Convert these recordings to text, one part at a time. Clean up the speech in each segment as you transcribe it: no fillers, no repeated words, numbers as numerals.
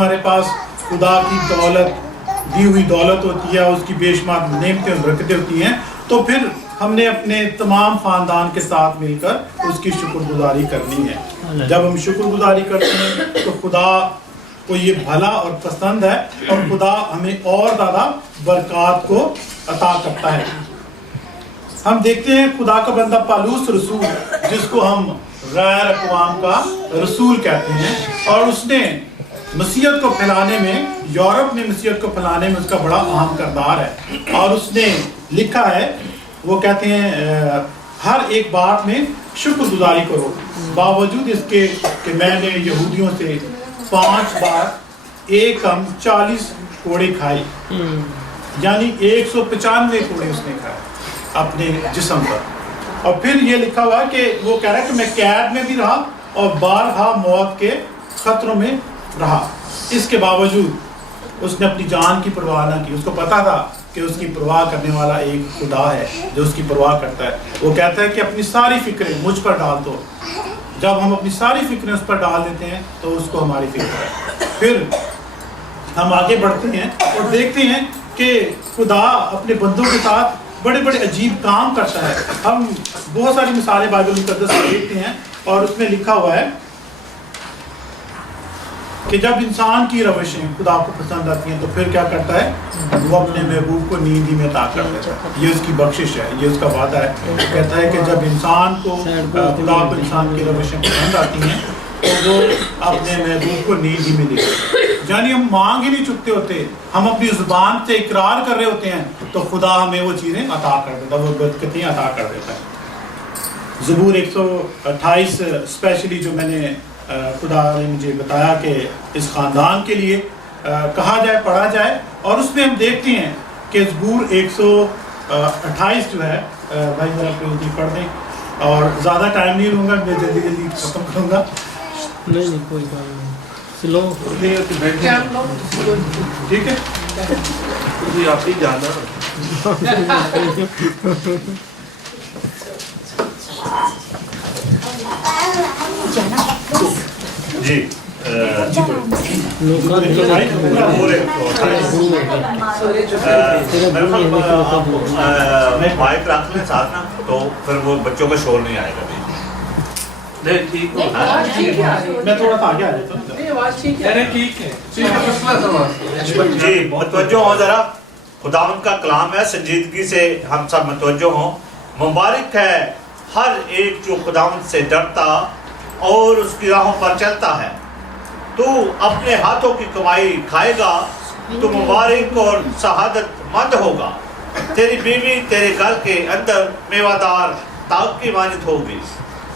ہمارے پاس خدا کی دولت دی ہوئی دولت ہوتی ہے، اس کی بے شمار نعمتیں اور برکتیں ہوتی ہیں، تو پھر ہم نے اپنے تمام خاندان کے ساتھ مل کر اس کی شکر گزاری کرنی ہے۔ جب ہم شکر گزاری کرتے ہیں تو خدا کو یہ بھلا اور پسند ہے، اور خدا ہمیں اور زیادہ برکات کو عطا کرتا ہے۔ ہم دیکھتے ہیں خدا کا بندہ پالوس رسول، جس کو ہم غیر اقوام کا رسول کہتے ہیں، اور اس نے مسیحیت کو پھیلانے میں، یورپ میں مسیحیت کو پھیلانے میں اس کا بڑا اہم کردار ہے۔ اور اس نے لکھا ہے، وہ کہتے ہیں ہر ایک بات میں شکر گزاری کرو، باوجود اس کے کہ میں نے یہودیوں سے 5 بار ایک کم 40 کوڑے کھائے، یعنی 195 کوڑے اس نے کھائے اپنے جسم پر۔ اور پھر یہ لکھا ہوا ہے کہ وہ کہہ رہا ہے کہ میں قید میں بھی رہا اور بارہا موت کے خطروں میں رہا، اس کے باوجود اس نے اپنی جان کی پرواہ نہ کی۔ اس کو پتا تھا کہ اس کی پرواہ کرنے والا ایک خدا ہے جو اس کی پرواہ کرتا ہے۔ وہ کہتا ہے کہ اپنی ساری فکریں مجھ پر ڈال دو۔ جب ہم اپنی ساری فکریں اس پر ڈال دیتے ہیں تو اس کو ہماری فکر ہے۔ پھر ہم آگے بڑھتے ہیں اور دیکھتے ہیں کہ خدا اپنے بندوں کے ساتھ بڑے بڑے عجیب کام کرتا ہے۔ ہم بہت ساری مثالیں بائبل مقدس میں دیکھتے ہیں، اور اس میں لکھا ہوا ہے کہ جب انسان کی روشیں خدا کو پسند آتی ہیں تو پھر کیا کرتا ہے؟ وہ اپنے محبوب کو نیند ہی میں عطا کر دیتا ہے۔ یہ اس کی بخشش ہے، یہ اس کا وعدہ ہے۔ کہتا ہے کہ جب انسان کو خدا کو انسان کی روشیں پسند آتی ہیں تو وہ اپنے محبوب کو نیند ہی میں دیتا ہے۔ یعنی ہم مانگ ہی نہیں چکتے ہوتے، ہم اپنی زبان سے اقرار کر رہے ہوتے ہیں تو خدا ہمیں وہ چیزیں عطا کر دیتا ہے، وہ برکتیں عطا کر دیتا ہے۔ زبور 128 اسپیشلی جو میں نے خدا نے مجھے بتایا کہ اس خاندان کے لیے کہا جائے، پڑھا جائے، اور اس میں ہم دیکھتے ہیں کہ زبور 128 جو ہے، بھائی ذرا جلدی پڑھ دیں، اور زیادہ ٹائم نہیں لوں گا، میں جلدی جلدی ختم کروں گا۔ نہیں کوئی بات نہیں، سلو ٹھیک ہے، آپ ہی جانا۔ جی مائک رکھ لیں ساتھ نا، تو پھر وہ بچوں کا شور نہیں آئے گا۔ نہیں ٹھیک ہے، میں تھوڑا سا آگے آ جاتا ہوں۔ جی متوجہ ہوں ذرا، خداوند کا کلام ہے، سنجیدگی سے ہم سب متوجہ ہوں۔ مبارک ہے ہر ایک جو خداوند سے ڈرتا اور اس کی راہوں پر چلتا ہے۔ تو اپنے ہاتھوں کی کمائی کھائے گا تو مبارک اور سعادت مند ہوگا۔ تیری بیوی تیرے گھر کے اندر میوہ دار تاک کی مانند ہوگی،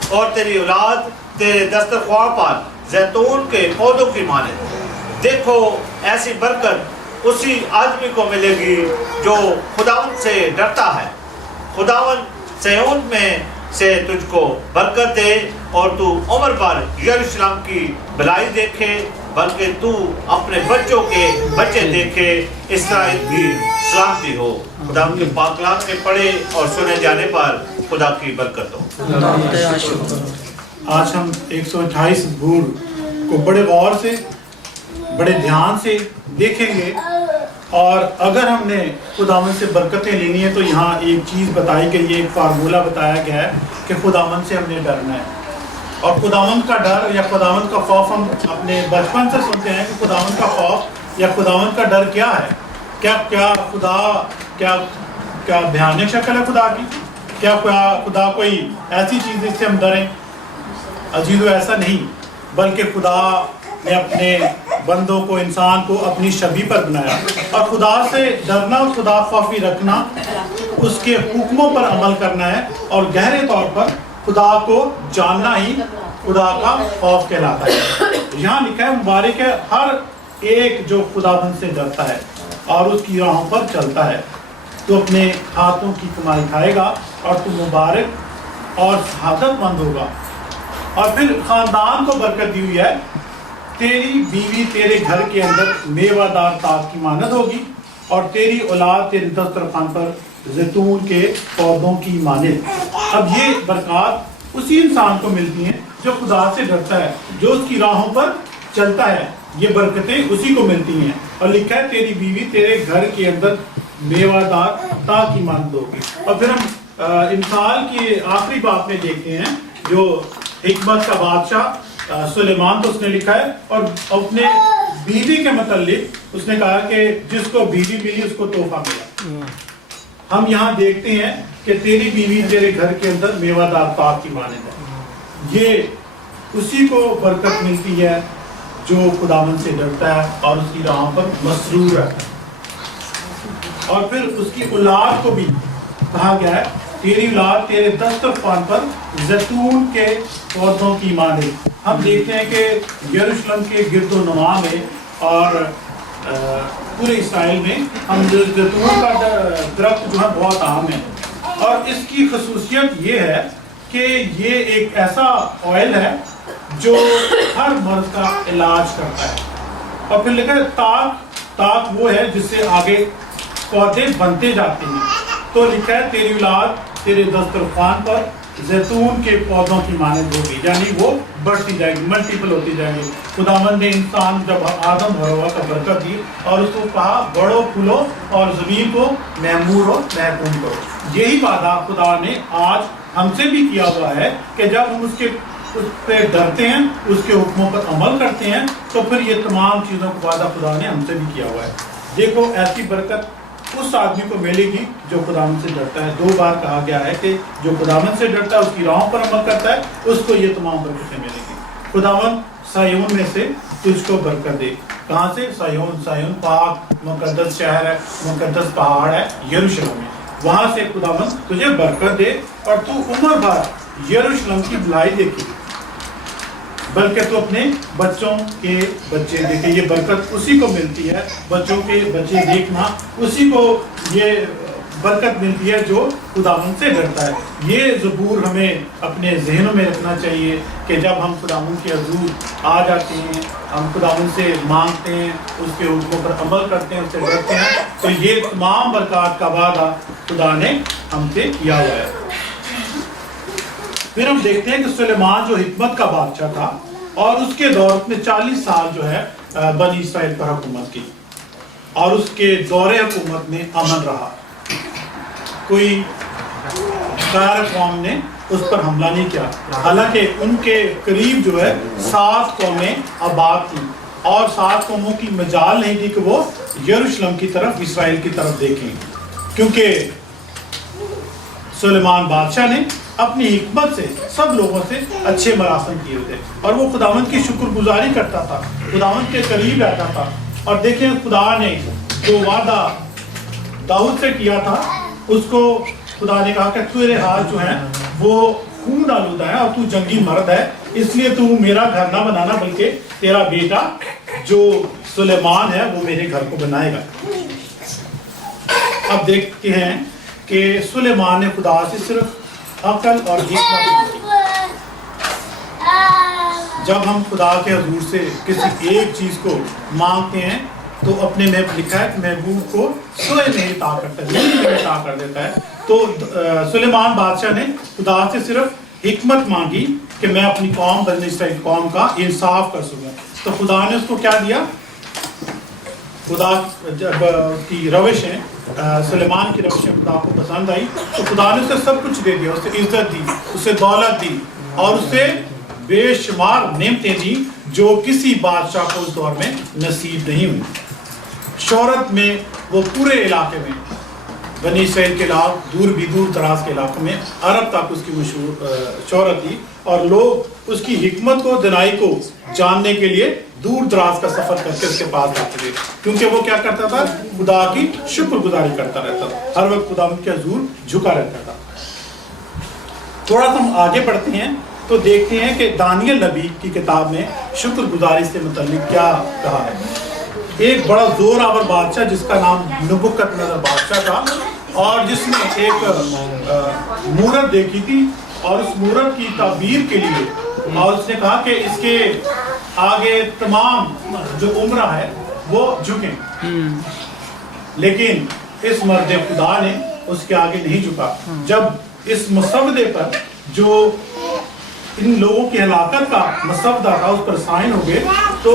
اور تیری اولاد تیرے دسترخوان پر زیتون کے پودوں کی مانند۔ دیکھو ایسی برکت اسی آدمی کو ملے گی جو خداوند سے ڈرتا ہے۔ خداوند صہیون میں سے تجھ کو برکت دے، اور تو عمر پر یروشلم کی بھلائی دیکھے، بلکہ تو اپنے بچوں کے بچے دیکھے، اسرائیل کی سلامتی ہو۔ خدا کے پاک کلام کے پڑھے اور سنے جانے پر خدا کی برکت ہو۔ آج ہم 128 زبور کو بڑے غور سے، بڑے دھیان سے دیکھیں گے، اور اگر ہم نے خداوند سے برکتیں لینی ہے تو یہاں ایک چیز بتائی گئی ہے، ایک فارمولہ بتایا گیا ہے کہ خداوند سے ہم نے ڈرنا ہے۔ اور خداوند کا ڈر یا خداوند کا خوف ہم اپنے بچپن سے سنتے ہیں کہ خداوند کا خوف یا خداوند کا ڈر کیا ہے؟ کیا خدا کیا بھیانک شکل ہے خدا کی؟ کیا خدا کوئی ایسی چیز جس سے ہم ڈریں؟ عزیزو ایسا نہیں، بلکہ خدا نے اپنے بندوں کو، انسان کو اپنی شبیہ پر بنایا، اور خدا سے ڈرنا، خدا خوفی رکھنا، اس کے حکموں پر عمل کرنا ہے، اور گہرے طور پر خدا کو جاننا ہی خدا کا خوف کہلاتا ہے۔ یہاں لکھا ہے مبارک ہے ہر ایک جو خداوند سے ڈرتا ہے اور اس کی راہوں پر چلتا ہے۔ تو اپنے ہاتھوں کی کمائی کھائے گا اور تو مبارک اور سعادت مند ہوگا۔ اور پھر خاندان کو برکت دی ہوئی ہے، تیری بیوی تیرے گھر کے اندر میوہ دار تاک کی مانند ہوگی، اور تیری اولاد تیرے دسترخوان پر زیتون کے پودوں کی مانند۔ اب یہ برکات اسی انسان کو ملتی ہیں جو خدا سے ڈرتا ہے، جو اس کی راہوں پر چلتا ہے۔ یہ برکتیں اسی کو ملتی ہیں. اور لکھا ہے تیری بیوی تیرے گھر کے اندر میوہ دار تاکہ ماند ہوگی. اور پھر ہم امثال کی آخری بات میں دیکھتے ہیں جو حکمت کا بادشاہ سلیمان تو اس نے لکھا ہے اور اپنے بیوی کے متعلق اس نے کہا کہ جس کو بیوی ملی اس کو تحفہ ملا. ہم یہاں دیکھتے ہیں کہ تیری بیوی تیرے گھر کے اندر میوہ دار پاک کی مانند ہے. یہ اسی کو برکت ملتی ہے جو خداوند سے ڈرتا ہے اور اس کی راہوں پر مسرور رہتا ہے. اور پھر اس کی اولاد کو بھی کہا گیا ہے تیری اولاد تیرے دسترخوان پر زیتون کے پودوں کی مانند. ہم دیکھتے ہیں کہ یروشلم کے گرد و نواح میں اور پورے اسرائیل میں ہم زیتون کا درخت جو ہے بہت عام ہے. اور اس کی خصوصیت یہ ہے کہ یہ ایک ایسا آئل ہے جو ہر مرض کا علاج کرتا ہے. اور پھر لکھا ہے تاک وہ ہے جس سے آگے پودے بنتے جاتے ہیں. تو لکھا ہے تیری اولاد تیرے دسترخوان پر زیتون کے پودوں کی مانند ہوگی، یعنی وہ بڑھتی جائے گی، ملٹیپل ہوتی جائے گی. خداوند نے انسان جب آدم اور حوا کا برکت دی اور اس کو کہا بڑھو پھولو اور زمین کو معمور و محکوم کرو. یہی وعدہ خدا نے آج ہم سے بھی کیا ہوا ہے کہ جب ہم اس پہ ڈرتے ہیں، اس کے حکموں پر عمل کرتے ہیں تو پھر یہ تمام چیزوں کو وعدہ خدا نے ہم سے بھی کیا ہوا ہے. دیکھو ایسی برکت اس آدمی کو ملے گی جو خداوند سے ڈرتا ہے. 2 بار کہا گیا ہے کہ جو خداوند سے ڈرتا ہے اس کی راہوں پر عمل کرتا ہے اس کو یہ تمام برکتیں ملیں گی. خداوند سیون میں سے تجھ کو برکت دے. کہاں سے؟ سیون پاک مقدس شہر ہے، مقدس پہاڑ ہے یروشلم میں. وہاں سے خداوند تجھے برکت دے اور تو عمر بھر یروشلم کی بھلائی دیکھے، بلکہ تو اپنے بچوں کے بچے دیکھے. یہ برکت اسی کو ملتی ہے، بچوں کے بچے دیکھنا اسی کو یہ برکت ملتی ہے جو خداوند سے ڈرتا ہے. یہ زبور ہمیں اپنے ذہنوں میں رکھنا چاہیے کہ جب ہم خداوند کے حضور آ جاتے ہیں، ہم خداوند سے مانگتے ہیں، اس کے حکموں پر عمل کرتے ہیں، اس سے ڈرتے ہیں، تو یہ تمام برکات کا وعدہ خدا نے ہم سے کیا ہوا ہے. پھر ہم دیکھتے ہیں کہ سلیمان جو حکمت کا بادشاہ تھا اور اس کے دور میں 40 سال جو ہے بنی اسرائیل پر حکومت کی اور اس کے دور حکومت میں امن رہا. کوئی غیر قوم نے اس پر حملہ نہیں کیا، حالانکہ ان کے قریب جو ہے 7 قومیں آباد تھیں اور 7 قوموں کی مجال نہیں تھی کہ وہ یروشلم کی طرف، اسرائیل کی طرف دیکھیں، کیونکہ سلیمان بادشاہ نے اپنی حکمت سے سب لوگوں سے اچھے مراسم کیے تھے اور وہ خداوند کی شکر گزاری کرتا تھا، خداوند کے قریب رہتا تھا. اور دیکھیں خدا نے جو وعدہ داؤد سے کیا تھا اس کو خدا نے کہا کہ تیرے ہاتھ جو ہیں وہ خون آلودہ ہے اور تو جنگی مرد ہے، اس لیے تو میرا گھر نہ بنانا بلکہ تیرا بیٹا جو سلیمان ہے وہ میرے گھر کو بنائے گا. اب دیکھتے ہیں کہ سلیمان نے خدا سے صرف عقل اور حکمت. جب ہم خدا کے حضور سے کسی ایک چیز کو مانگتے ہیں تو اپنے میں لکھا ہے کہ محبوب کو سوئے میں عطا کرتا ہے، نہیں میں عطا کر دیتا ہے. تو سلیمان بادشاہ نے خدا سے صرف حکمت مانگی کہ میں اپنی قوم بنی اسرائیل قوم کا انصاف کر سکوں. تو خدا نے اس کو کیا دیا؟ خدا جب کی روش ہے، سلیمان کی روشیں خدا کو پسند آئی تو خدا نے اسے سب کچھ دے دیا، اسے عزت دی، اسے دولت دی اور اسے بے شمار نعمتیں دی جو کسی بادشاہ کو اس دور میں نصیب نہیں ہوئی. شہرت میں وہ پورے علاقے میں بنی اسرائیل کے علاقے دور بھی دور دراز کے علاقوں میں عرب تک اس کی مشہور شہرت تھی اور لوگ اس کی حکمت کو دنائی کو جاننے کے لیے دور دراز کا سفر کر کے اس کے پاس آتے تھے، کیونکہ وہ کیا کرتا تھا؟ خدا کی شکر گزاری کرتا رہتا تھا، ہر وقت خدا کے حضور جھکا رہتا تھا. تھوڑا سا ہم آگے بڑھتے ہیں تو دیکھتے ہیں کہ دانیل نبی کی کتاب میں شکر گزاری سے متعلق کیا کہا ہے. ایک بڑا زور آور بادشاہ جس کا نام نبوکت نظر بادشاہ تھا اور جس نے ایک مورت دیکھی تھی اور اس مورت کی تعبیر کے لیے اور اس نے کہا کہ اس کے آگے تمام جو عمرہ ہے وہ جھکیں، لیکن اس مرد خدا نے اس کے آگے نہیں جھکا. جب اس مسودے پر جو ان لوگوں کی ہلاکت کا مسودہ تھا اس پر سائن ہو گئے تو